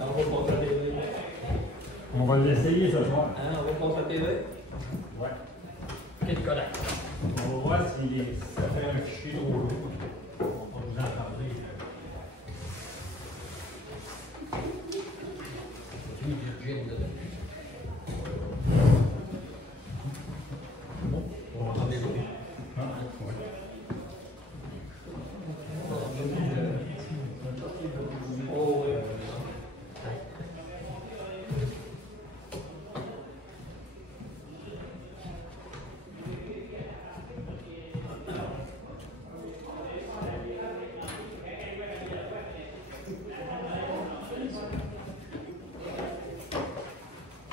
On va passer à la TV. On va l'essayer ce soir. Hein, on va passer à la TV. Ouais. Quel Kodak. On va voir si ça fait un fichier trop lourd. On va vous en parler. Oui, Virgin, là. Bon, on va entendre les bruits. Ah, ouais. Oh, oui.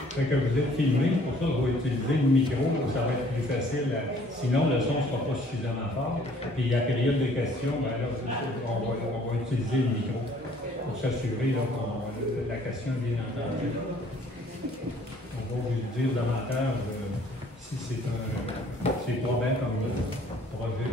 Fait que vous êtes filmé, pour ça, je vais utiliser le micro, ça va être plus facile. Sinon, le son ne sera pas suffisamment fort. Puis, la période de questions, ben là, on va utiliser le micro pour s'assurer que la question est bien entendue. On va vous dire davantage si c'est pas bien comme projet.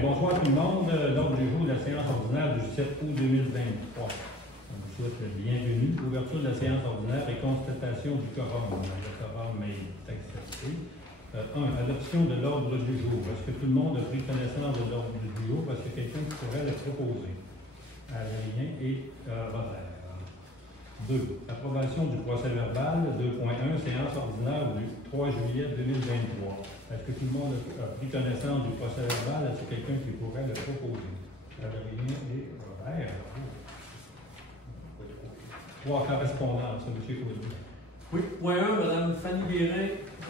Bonsoir tout le monde. L'ordre du jour de la séance ordinaire du 7 août 2023. On vous souhaite la bienvenue. L'ouverture de la séance ordinaire et constatation du quorum. Le quorum est accepté. 1. Adoption de l'ordre du jour. Est-ce que tout le monde a pris connaissance de l'ordre du jour? Est-ce qu'il y a quelqu'un qui pourrait le proposer? Adrien et Robert. 2. Approbation du procès-verbal 2.1, séance ordinaire du 3 juillet 2023. Est-ce que tout le monde a pris connaissance du procès-verbal? Est-ce que quelqu'un qui pourrait le proposer? Adrien et Robert. 3 correspondances, M. Coury. Oui, point 1, Mme Fanny Guérin,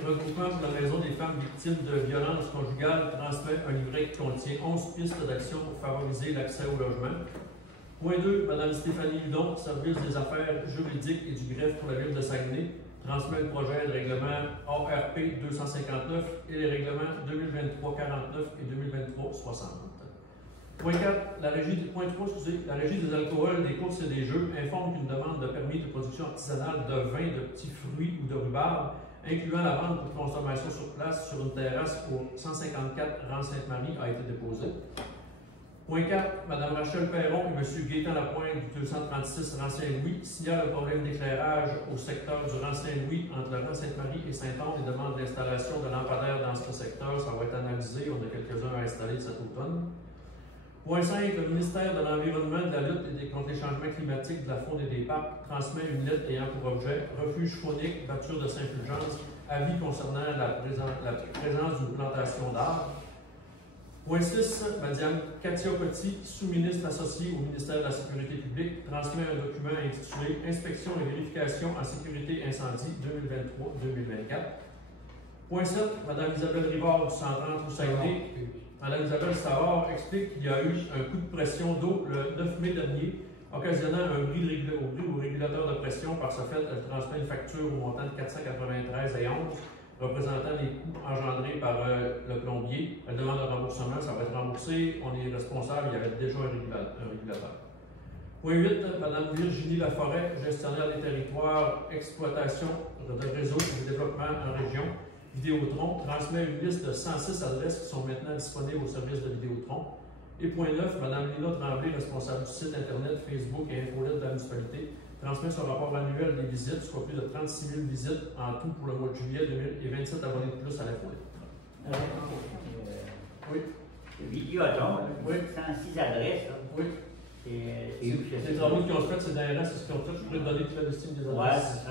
regroupement pour la Maison des femmes victimes de violences conjugales, transmet un livret qui contient 11 pistes d'action pour favoriser l'accès au logement. Point 2, Mme Stéphanie Hudon, service des affaires juridiques et du greffe pour la ville de Saguenay, transmet le projet de règlement ARP 259 et les règlements 2023-49 et 2023-60. Point 4, point 3, la Régie des alcools, des courses et des jeux informe qu'une demande de permis de production artisanale de vin, de petits fruits ou de rhubarbe, incluant la vente pour consommation sur place sur une terrasse au 154 rang Sainte-Marie, a été déposée. Point 4, Mme Rachel Perron et M. Gaétan Lapointe du 236 rang Saint-Louis signalent un problème d'éclairage au secteur du rang Saint-Louis entre le rang Sainte-Marie et Saint-Onge et demandent l'installation de lampadaires dans ce secteur. Ça va être analysé. On a quelques-uns à installer cet automne. Point 5, le ministère de l'Environnement, de la lutte et contre les changements climatiques, de la faune et des parcs transmet une lettre ayant pour objet refuge faunique, batture de Saint-Fulgence, avis concernant la présence d'une plantation d'arbres. Point 6, Mme Katia Coty, sous-ministre associée au ministère de la Sécurité publique, transmet un document intitulé Inspection et vérification en sécurité incendie 2023-2024. Point 7, Mme Isabelle Rivard du 130 au Saguenay. Mme Isabelle Savard explique qu'il y a eu un coup de pression d'eau le 9 mai dernier, occasionnant un bris au régulateur de pression. Par ce fait, elle transmet une facture au montant de 493,11 représentant les coûts engendrés par le plombier. Elle demande un remboursement, ça va être remboursé. On est responsable, il y avait déjà un régulateur. Point 8, Mme Virginie Laforêt, gestionnaire des territoires, exploitation de réseaux et développement en région, Vidéotron, transmet une liste de 106 adresses qui sont maintenant disponibles au service de Vidéotron. Et point 9, Mme Lina Tremblay, responsable du site Internet, Facebook et Infolette de la municipalité, transmet son rapport annuel des visites, soit plus de 36 000 visites en tout pour le mois de juillet 2000 et 27 abonnés de plus à l'Infolette. Oui. Vidéotron, oui. 106 adresses. Là. Oui. Les travaux qui ont fait, c'est derrière, c'est ce qu'ils ont fait. Je pourrais te donner toute la liste des adresses.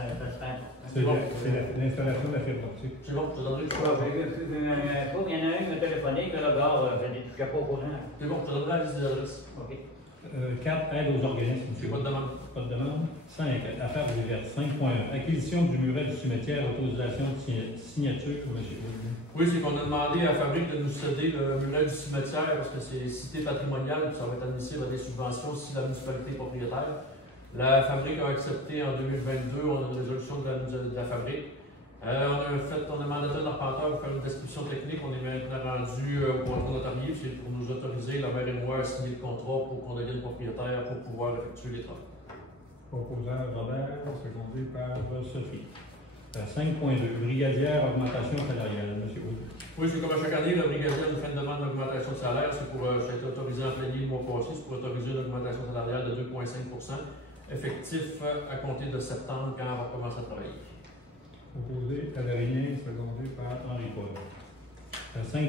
C'est l'installation de la fibre optique. C'est bon, je te donnerai le choix. Il y en a un qui m'a téléphoné, mais là, je ne touchais pas au courant. C'est bon, je te donnerai la liste des adresses. OK. 4. Aide aux organismes. Pas de demande. Pas de demande. 5. Affaires diverses. 5.1. Acquisition du muret du cimetière. Autorisation de signature, M. Woodley. Oui, c'est qu'on a demandé à Fabrique de nous céder le muret du cimetière parce que c'est cité patrimoniale, ça va être admissible à des subventions si la municipalité est propriétaire. La Fabrique a accepté en 2022, on a une résolution de la Fabrique. On a mandaté un arpenteur pour faire une description technique. On est maintenant rendu au contrôle notarié, c'est pour nous autoriser, la mère et moi, à signer le contrat pour qu'on devienne propriétaire pour pouvoir effectuer les travaux. Proposant Robert, secondé par Sophie. 5.2, brigadière, augmentation salariale. Monsieur Wood. Oui, c'est comme à chaque année, le brigadier nous fait une demande d'augmentation de salaire. C'est pour, ça a été autorisé en plein le mois passé, c'est pour autoriser une augmentation salariale de 2,5 effectif à compter de septembre quand on va commencer à travailler. Proposé, Adrien, secondé par Henri Paul. 5.3,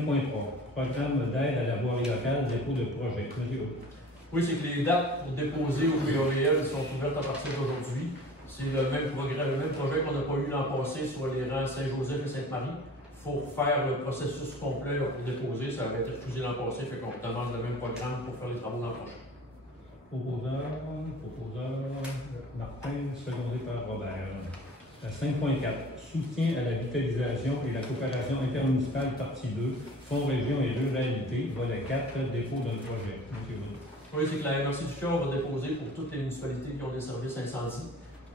programme d'aide à la voirie locale, dépôt de projet. Monsieur Wood. Oui, c'est que les dates pour déposer au PORL sont ouvertes à partir d'aujourd'hui. C'est le même projet qu'on n'a pas eu l'an passé sur les rangs Saint-Joseph et Sainte-Marie. Il faut faire le processus complet là, pour déposer. Ça avait été refusé l'an passé, fait qu'on demande le même programme pour faire les travaux l'an prochain. Proposeur, Martin, secondé par Robert. 5.4, soutien à la vitalisation et la coopération intermunicipale, partie 2, Fonds région et ruralité, volet 4, dépôt d'un projet. Monsieur Wood. Oui, c'est que la MRC du Fjord va déposer pour toutes les municipalités qui ont des services incendies.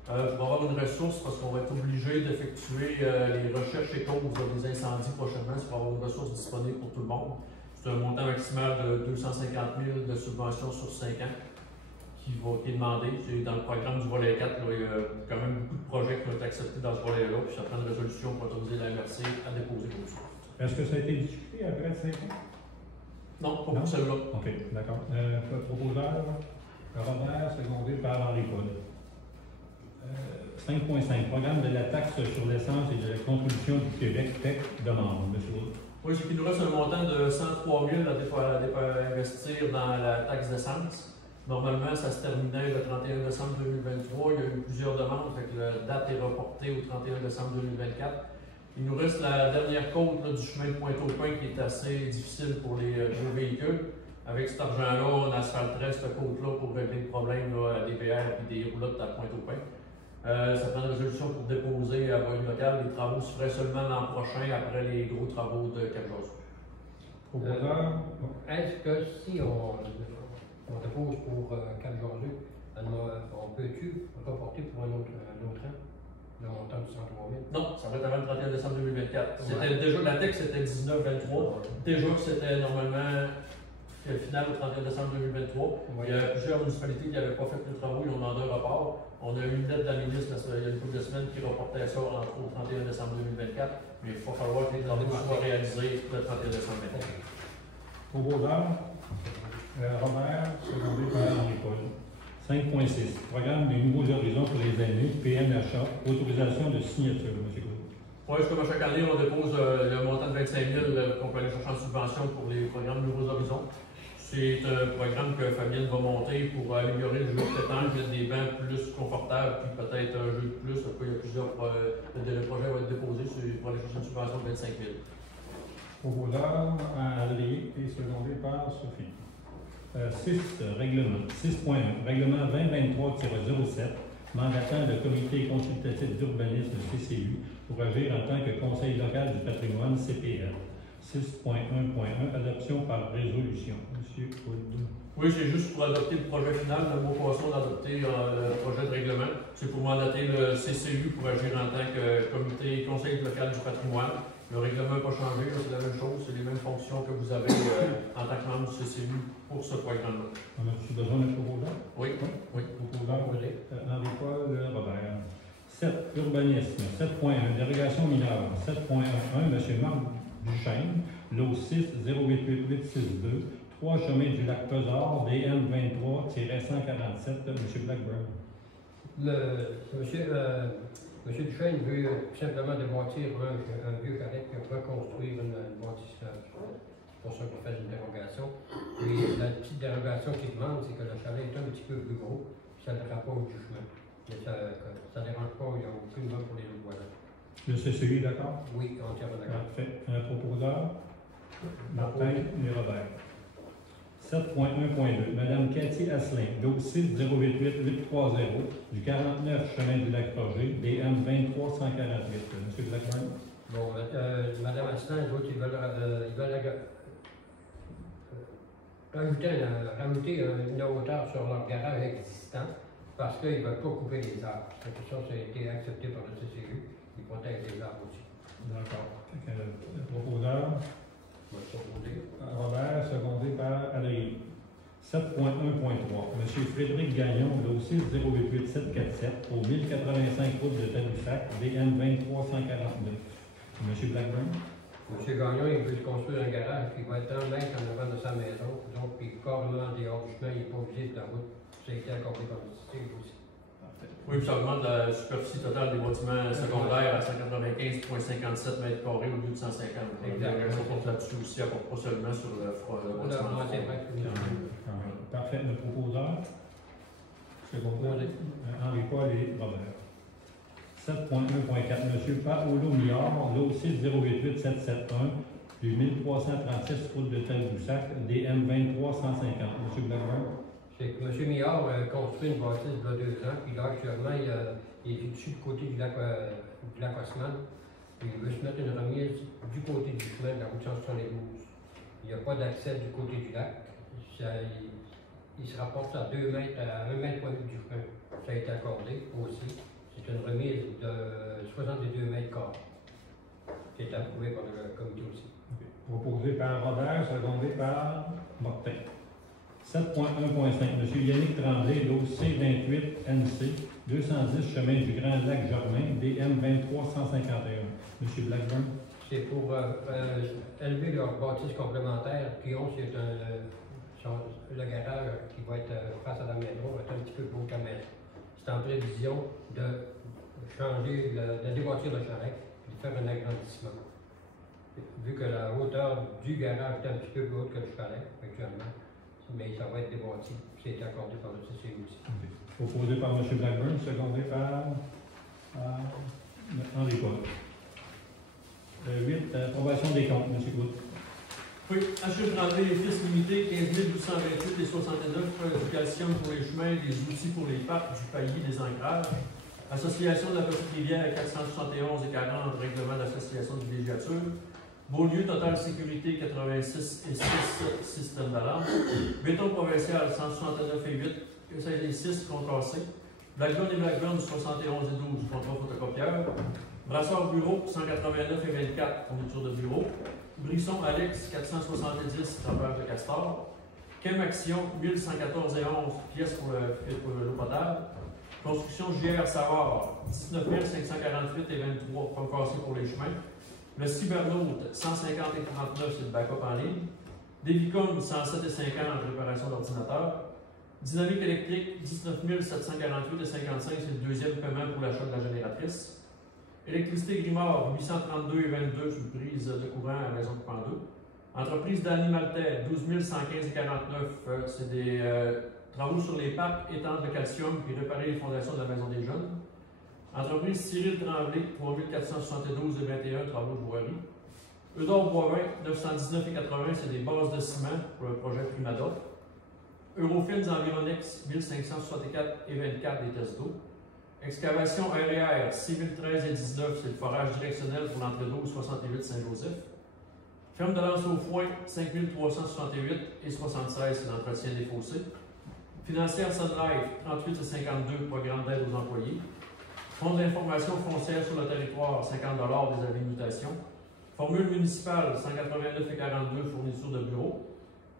Pour avoir une ressource, parce qu'on va être obligé d'effectuer les recherches et causes des incendies prochainement, c'est pour avoir une ressource disponible pour tout le monde. C'est un montant maximal de 250 000 de subventions sur 5 ans qui est demandé. C'est dans le programme du volet 4, là, il y a quand même beaucoup de projets qui ont été acceptés dans ce volet-là, puis ça prend une résolution pour autoriser la MRC à déposer pour ça. Est-ce que ça a été discuté après 5 ans? Non, pas pour celle-là. OK, d'accord. Proposeur, Robert, secondé par Henri Paul. 5.5, programme de la taxe sur l'essence et de la contribution du Québec, TEC, demande. Monsieur Wood. Oui, c'est qu'il nous reste un montant de 103 000 à investir dans la taxe d'essence. Normalement, ça se terminait le 31 décembre 2023. Il y a eu plusieurs demandes, fait que la date est reportée au 31 décembre 2024. Il nous reste la dernière côte là, du chemin de Pointe-au-Pin qui est assez difficile pour les gros véhicules. Avec cet argent-là, on asphalterait cette côte-là pour régler le problème là, des VR et des roulottes à Pointe-au-Pin. Ça prend une résolution pour déposer à voirie locale. Les travaux se feraient seulement l'an prochain après les gros travaux de Cap-Joseph. Proposeur. Est-ce que si on dépose pour Cap-Joseph, on peut-tu reporter pour un autre an le montant de 103 000? Non, ça va être avant le 31 décembre 2024. Ouais. C'était déjà, la texte c'était 19-23. Déjà que c'était normalement final au 31 décembre 2023. Ouais. Il y a plusieurs municipalités qui n'avaient pas fait le travaux, ils ont demandé un report. On a eu une lettre de la ministre il y a une couple de semaines qui reportait ça au 31 décembre 2024. Mais il va falloir que les travaux soient réalisés le 31 décembre 2024. Proposeur, Robert, secondé par Henri Paul. 5.6, programme des nouveaux horizons pour les années, PNHA, autorisation de signature. Monsieur Gaudreau. Oui, comme à chaque année, on dépose le montant de 25 000 qu'on peut aller chercher en subvention pour les programmes Nouveaux Horizons. C'est un programme que Fabienne va monter pour améliorer le jeu de pétanque, mettre des bancs plus confortables, puis peut-être un jeu de plus. Il y a plusieurs le projet va être déposé pour aller chercher une subvention de 25 000. Proposeur, Adrien, et secondé par Sophie. 6, règlement. 6.1, règlement 2023-07, mandatant le comité consultatif d'urbanisme CCU pour agir en tant que conseil local du patrimoine CPL. 6.1.1, adoption par résolution. Monsieur Wood. Oui, c'est juste pour adopter le projet final. Le mois passé, on a adopté le projet de règlement. C'est pour mandater le CCU pour agir en tant que comité conseil local du patrimoine. Le règlement n'a pas changé, c'est la même chose, c'est les mêmes fonctions que vous avez en tant que membre du CCU pour ce programme-là. On a-tu besoin d'un proposeur? Oui, oui. Proposeur, Henri-Paul Robert. 7, urbanisme. 7.1, dérogation mineure. 7.1, M. Marc Duchesne, lot 6 088-862, 3 chemin du lac Pesard, DN 23-147, M. Blackburn. Monsieur Duchesne veut simplement débâtir un vieux chalet et reconstruire une bâtisseur. C'est pour ça qu'on fait une dérogation. Et la petite dérogation qu'il demande, c'est que le chalet est un petit peu plus gros, puis ça ne rapporte du chemin. Mais ça ne dérange pas, il n'y a aucune voie pour les autres voisins. Le CCU, d'accord? Oui, entièrement d'accord. Parfait. Un proposeur? Martin et Robert. 7.1.2, Madame Cathy Asselin, lot 6 088-830, du 49 chemin du lac Forger, DM 23-148. Monsieur Blackburn. Bon, Madame Asselin, les autres, ils veulent rajouter une hauteur sur leur garage existant parce qu'ils ne veulent pas couper les arbres. Ça a été accepté par le CCU. Ils protègent les arbres aussi. D'accord. Le proposeur? Robert, secondé par Adrien. 7.1.3. M. Frédéric Gagnon, dossier 088747 au 1085 route de Tadoussac, DM 2349. M. Blackburn. M. Gagnon, il veut construire un garage qui va être 1 mètre en avant de sa maison, donc puis carrément en dehors du chemin, il n'est pas obligé de la route. Ça a été accordé par le district aussi. Oui, puis ça augmente la superficie totale des bâtiments secondaires à 195,57 mètres carrés au lieu de 150. Exactement. Ça compte là-dessus aussi, elle porte pas seulement sur le bâtiment. Parfait. Le proposeur. Secondé. Henri-Paul et Robert. 7.1.4. M. Paolo Millard, dossier 088771 du 1336 route de Tadoussac, DM 2350. M. Blackburn. C'est que M. Millard a construit une bâtisse il y a 2 ans, puis là, actuellement, il est dessus du côté du lac Haussmann. Puis il veut se mettre une remise du côté du chemin de la route 172. Il n'y a pas d'accès du côté du lac. Il se rapporte à 2 mètres, à 1 mètre du chemin. Ça a été accordé aussi. C'est une remise de 62 mètres carrés qui est approuvée par le comité aussi. Proposé par Robert, secondé par Martin. 7.1.5. M. Yannick Tremblay, dossier 28NC, 210 chemin du Grand Lac Germain, DM 2351. M. Blackburn. C'est pour élever leur bâtisse complémentaire. Puis c'est le garage qui va être face à la maison, va être un petit peu plus haut qu'à maison. C'est en prévision de changer, de débâtir le chalet et de faire un agrandissement. Vu que la hauteur du garage est un petit peu plus haute que le chalet actuellement, mais ça va être débâti, qui a été accordé par le CCU aussi. Proposé par M. Blackburn, secondé par Henri-Paul. 8. Approbation des comptes. M. Wood. Oui, H. Tremblay et Fils limité, 15 828 et 69, calcium pour les chemins, des outils pour les parcs, du paillis, des ancrages. Association de la Petite Rivière, 471 et 40, règlement d'association de villégiature. Beaulieu, Total Sécurité, 86 et 6, système d'alarme. Béton provincial, 169 et 8, et 6, concassé. Blackburn et Blackburn, 71 et 12, contrat photocopieur. Brassard Bureau, 189 et 24, fourniture de bureau. Brisson Alex, 470, travailleur de castor. Chem Action, 1114 et 11, pièces pour l'eau potable. Construction JR Savard, 19 548 et 23, concassé pour les chemins. Le Cybernaute, 150 et 39, c'est le backup en ligne. Devicom, 107 et 50, réparation d'ordinateur. Dynamique électrique, 19 748 et 55, c'est le deuxième paiement pour l'achat de la génératrice. Électricité Grimard, 832 et 22, c'est une prise de courant à raison de courant 2. Entreprise d'Animaltais, 12 115 et 49, c'est des travaux sur les parcs, étendre le calcium puis réparer les fondations de la maison des jeunes. Entreprise Cyril Tremblay, 3472 et 21, travaux de voirie. Eudore Boivin, 919 et 80, c'est des bases de ciment pour le projet Primada. Eurofilms Environex, 1564 et 24, des tests d'eau. Excavation RER, 6013 et 19, c'est le forage directionnel pour l'entrée d'eau 68 Saint-Joseph. Ferme de lance au foin, 5368 et 76, c'est l'entretien des fossés. Financière Sunlife, 38 et 52, programme d'aide aux employés. Fonds d'information foncière sur le territoire, 50 des habilitations. Formule municipale, 189 et 42, fourniture de bureau.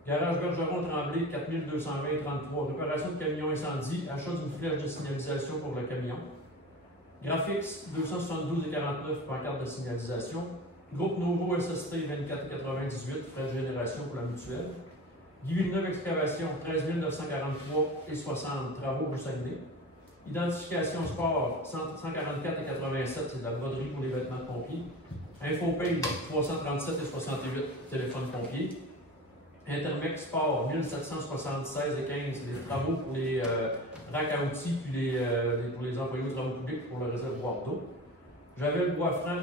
Garage Bergeron Tremblay, 4220 et 33, réparation de camion incendie, achat d'une flèche de signalisation pour le camion. Graphics, 272 et 49, pancarte de signalisation. Groupe Novo SST, 24 et 98, frais de génération pour la mutuelle. Guy Villeneuve Excavation, 13 943 et 60, travaux du Saguenay. Identification sport, 144 et 87, c'est de la broderie pour les vêtements de pompiers. Infopage, 337 et 68, téléphone pompier. Intermec Sport, 1776 et 15, c'est des travaux pour les racks à outils puis pour les employés aux travaux publics pour le réservoir d'eau. Javel Bois-Franc,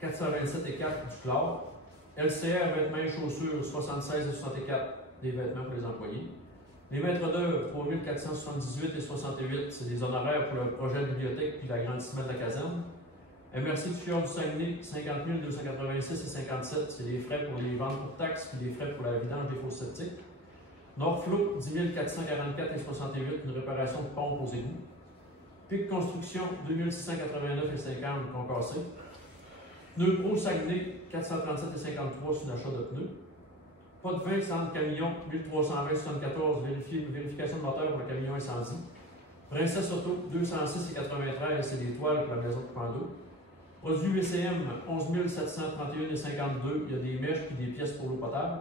427 et 4, du chlore. LCR, vêtements et chaussures, 76 et 64, des vêtements pour les employés. Les maîtres d'œuvre, 3478 et 68, c'est des honoraires pour le projet de bibliothèque puis l'agrandissement de la caserne. MRC du Fjord du Saguenay, 50 286 et 57, c'est des frais pour les ventes pour taxes puis des frais pour la vidange des fosses septiques. Nordflow, 10 444 et 68, une réparation de pompe aux égouts. Pic Construction, 2689 et 50, concassé. Pneus Pro Saguenay, 437 et 53, c'est un achat de pneus. Pas de 20 centres camions, 1320,74, vérification de moteur pour le camion incendie. Princesse Auto, 206,93, c'est des toiles pour la maison de commando. Produit UCM, 11 731,52, il y a des mèches et des pièces pour l'eau potable.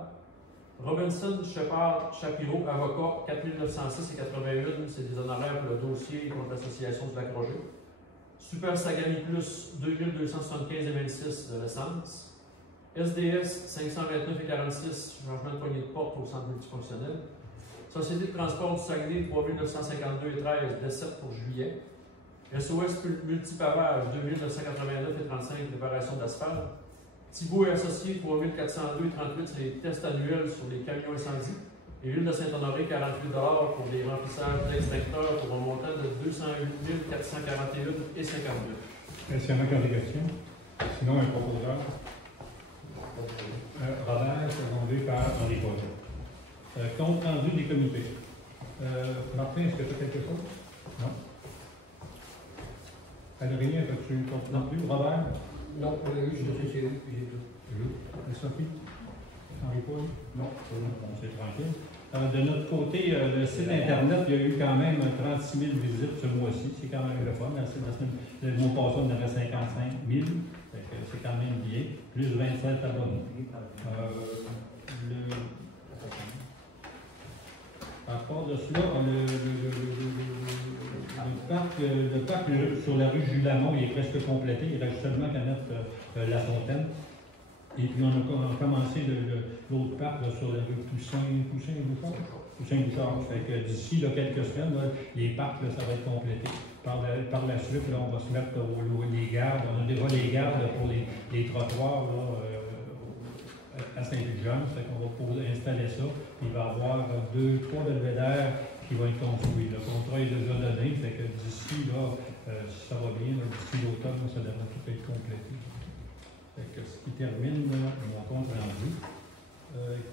Robinson, Shepard, Shapiro, avocat, 4 906,81, c'est des honoraires pour le dossier contre l'association du Lac-Roger. Super Sagami Plus, 2 275,26 de l'essence. SDS, 529,46, changement de poignée de porte au centre multifonctionnel. Société de transport du Saguenay, 3 952,13, décès pour juillet. SOS Multipavage, 2 989,35, préparation d'asphalte. Thibault et Associés, 3 402,38, c'est les tests annuels sur les camions incendies. Et Ville de Saint-Honoré, 48 $ pour des remplissages d'extincteurs pour un montant de 208 441,52. Est-ce qu'il y en a qui ont des questions? Sinon, un proposeur. Robert, secondé par Henri Poirier. Compte rendu des comités. Martin, est-ce que tu as quelque chose? Non. Adrien, as-tu un compte non plus? Robert? Non, on l'a eu, je sais, j'ai tout. Sophie? Henri Poirier? Non. Bon, c'est tranquille. De notre côté, le site Internet, il y a eu quand même 36 000 visites ce mois-ci. C'est quand même le fun. Le mois passé, on avait 55 000. C'est quand même bien. Plus 27 abonnés. À part de cela, le parc sur la rue Jules-Lamont, il est presque complété. Il reste seulement qu'à mettre la fontaine. Et puis on a commencé l'autre parc là, sur la rue Toussaint-Bouchard. Fait que d'ici quelques semaines, là, les parcs, là, ça va être complété. Par la suite, là, on va se mettre les gardes. On a déjà les gardes pour les trottoirs là, à Saint-Fulgence. Fait qu'on va installer ça. Il va y avoir 2-3 belvédères qui vont être construits. Le contrat est déjà donné. Fait que d'ici, là, si ça va bien, d'ici l'automne, ça devrait tout être complété. Fait que ce qui termine mon compte rendu.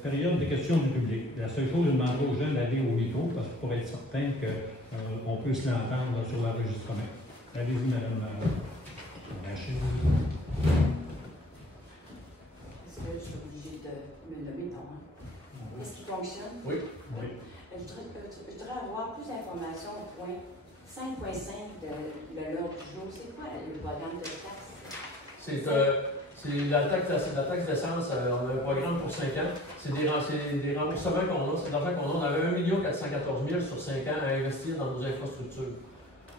Période de questions du public. La seule chose, je demanderai aux gens d'aller au micro parce que pour être certain qu'on puisse l'entendre sur l'enregistrement. Allez-y, Madame Rachid. Est-ce que je suis obligée de me nommer ton nom? Est-ce qu'il fonctionne? Oui. Je voudrais avoir plus d'informations au point 5.5 de l'ordre du jour. C'est quoi le programme de taxe? C'est la taxe d'essence. On a un programme pour 5 ans. C'est des remboursements qu'on a. C'est l'argent qu'on a. On avait 1 414 000 sur 5 ans à investir dans nos infrastructures.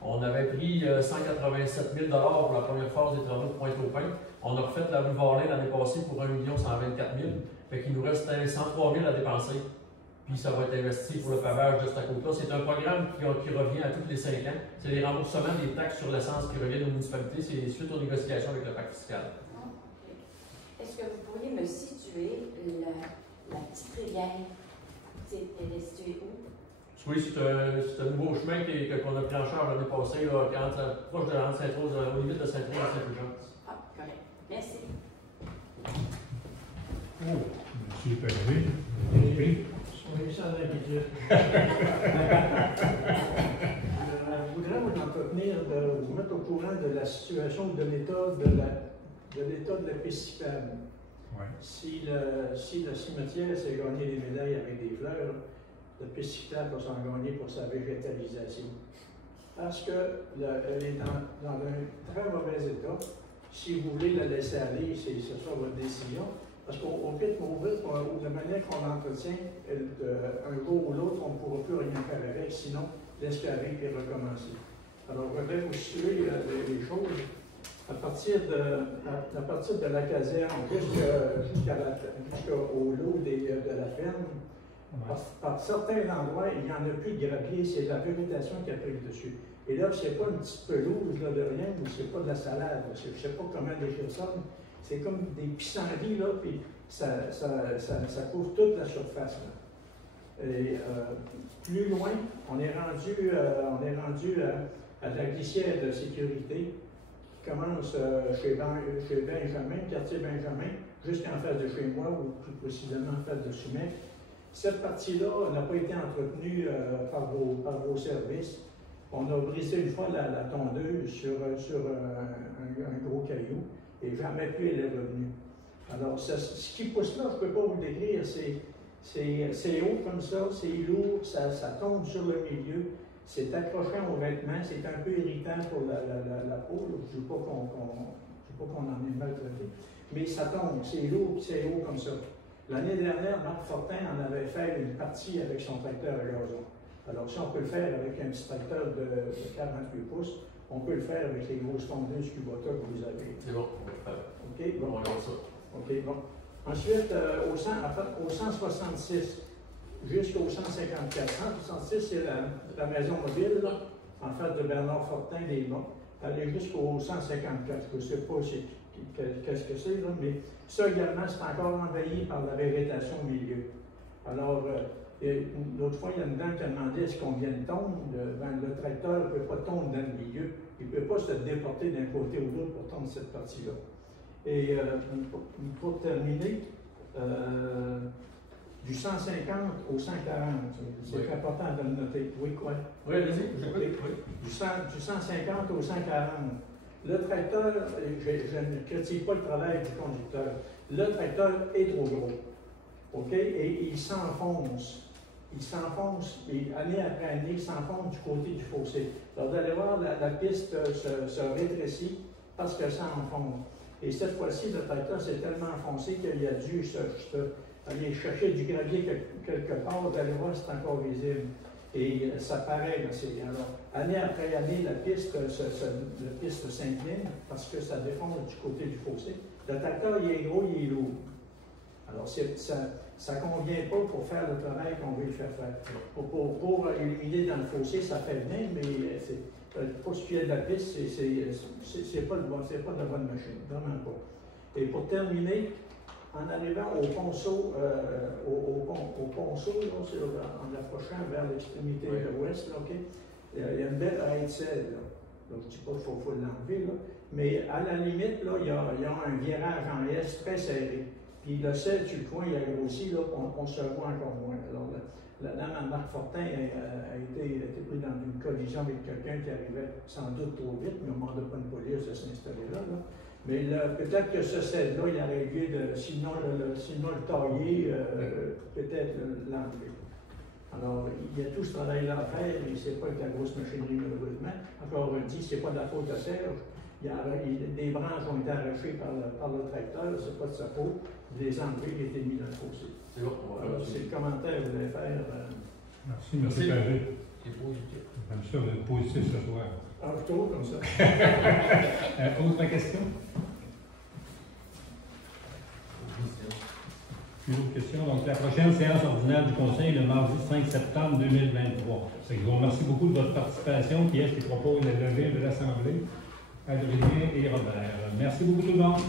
On avait pris 187 000 pour la première phase des travaux de Pointe-au-Pin. On a refait la rue Varlin l'année passée pour 1 124 000. Fait qu'il nous reste 103 000 à dépenser. Puis ça va être investi pour le pavage de cette côte-là. C'est un programme qui revient à tous les 5 ans. C'est les remboursements des taxes sur l'essence qui reviennent aux municipalités. C'est suite aux négociations avec le pacte fiscal. Est-ce que vous pourriez me situer la petite rivière? Elle est située où? Oui, c'est un nouveau chemin qu'on a pris en charge l'année passée, là, proche de la Sainte-Rose, aux limites de Sainte-Rose et Saint-Fulgence. Ah, correct. Merci. Oh, monsieur Pellevé. Oui. Oui, sans inquiétude. Je voudrais vous entretenir, vous mettre au courant de la situation de l'état de la piste cyclable. Ouais. Si le cimetière s'est gagné des médailles avec des fleurs, la piste cyclable va s'en gagner pour sa végétalisation. Parce qu'elle est dans un très mauvais état. Si vous voulez la laisser aller, ce sera votre décision. Parce qu'on peut mourir de manière qu'on l'entretient, un jour ou l'autre, on ne pourra plus rien faire avec, sinon l'esclaver et recommencer. Alors, je voudrais vous situer les choses. À partir de la caserne jusqu'au lot de la ferme, par certains endroits, il n'y en a plus de gravier, c'est de la végétation qui a pris le dessus. Et là, ce n'est pas une petite pelouse là, de rien, ou c'est pas de la salade, je ne sais pas comment décrire ça, c'est comme des pissenlits, là, puis ça couvre toute la surface. Là. Et plus loin, on est rendu à la glissière de sécurité qui commence chez Benjamin, quartier Benjamin, jusqu'en face de chez moi, ou plus précisément en face de Sumec. Cette partie-là n'a pas été entretenue par vos services. On a brisé une fois la tondeuse sur un gros caillou et jamais plus elle est revenue. Alors, ce qui pousse là, je ne peux pas vous le décrire, C'est haut comme ça, c'est lourd, ça tombe sur le milieu, c'est accrochant aux vêtements, c'est un peu irritant pour la peau. Je ne dis pas qu'on en est maltraité, mais ça tombe, c'est lourd et c'est haut comme ça. L'année dernière, Marc Fortin en avait fait une partie avec son tracteur à gazon. Alors, si on peut le faire avec un petit tracteur de 48 pouces, on peut le faire avec les grosses tondeuses Kubota que vous avez. C'est bon, on va le faire. OK, bon. On regarde ça. OK, bon. Ensuite, au 166 jusqu'au 154. 166, c'est la maison mobile, là, en fait, de Bernard Fortin des Monts. Aller jusqu'au 154. Je ne sais pas qu'est-ce que c'est, là, mais ça également, c'est encore envahi par la végétation au milieu. Alors, l'autre fois, il y a une dame qui a demandé est-ce qu'on vient de tomber. Le tracteur ne peut pas tomber dans le milieu. Il ne peut pas se déporter d'un côté ou de l'autre pour tomber cette partie-là. Et pour terminer, du 150 au 140, c'est important de le noter. Oui, quoi? Oui, allez-y, j'écoute. Oui. Du 150 au 140. Le tracteur, je ne critique pas le travail du conducteur. Le tracteur est trop gros. OK? Et il s'enfonce. Il s'enfonce, et année après année, il s'enfonce du côté du fossé. Alors, vous allez voir, la piste se rétrécit parce que ça enfonce. Et cette fois-ci, le tracteur s'est tellement enfoncé qu'il a dû aller chercher du gravier quelque part. Vous allez voir, c'est encore visible. Et ça paraît. Alors, année après année, la piste s'incline parce que ça défonce du côté du fossé. Le tracteur, il est gros, il est lourd. Alors, ça ne convient pas pour faire le travail qu'on veut le faire. Pour éliminer dans le fossé, ça fait bien, mais pour ce qui est de la piste, c'est pas de la bonne machine, vraiment pas. Et pour terminer, en arrivant au ponceau, en approchant vers l'extrémité de l'ouest, okay, il y a une belle haie de sel. Donc, je ne dis pas qu'il faut l'enlever, mais à la limite, là, il y a un virage en S très serré. Puis le sel sur le coin, il a grossi, là, on se voit encore moins. Alors, la dame Marc Fortin a été prise dans une collision avec quelqu'un qui arrivait sans doute trop vite, mais on ne demande pas une police de s'installer là. Mais peut-être que ce sel-là, il a réglé sinon le tailler, peut-être l'enlever. Alors, il y a tout ce travail-là à faire, et c'est pas avec la grosse machinerie, malheureusement. Encore dit, c'est pas de la faute à Serge. Des branches ont été arrachées par le tracteur, c'est pas de sa faute. Les enlever, il a été mis dans le fossé. C'est bon, c'est le commentaire que je voulais faire. Merci, M. Pagé. C'est positif. J'aime ça, vous êtes positif ce soir. Plutôt comme ça. Autre question? Une autre question. Donc, la prochaine séance ordinaire du Conseil, le mardi 5 septembre 2023. Je vous remercie beaucoup de votre participation. Qui est-ce qui propose la levée de l'Assemblée? Adrien et Robert. Merci beaucoup tout le monde.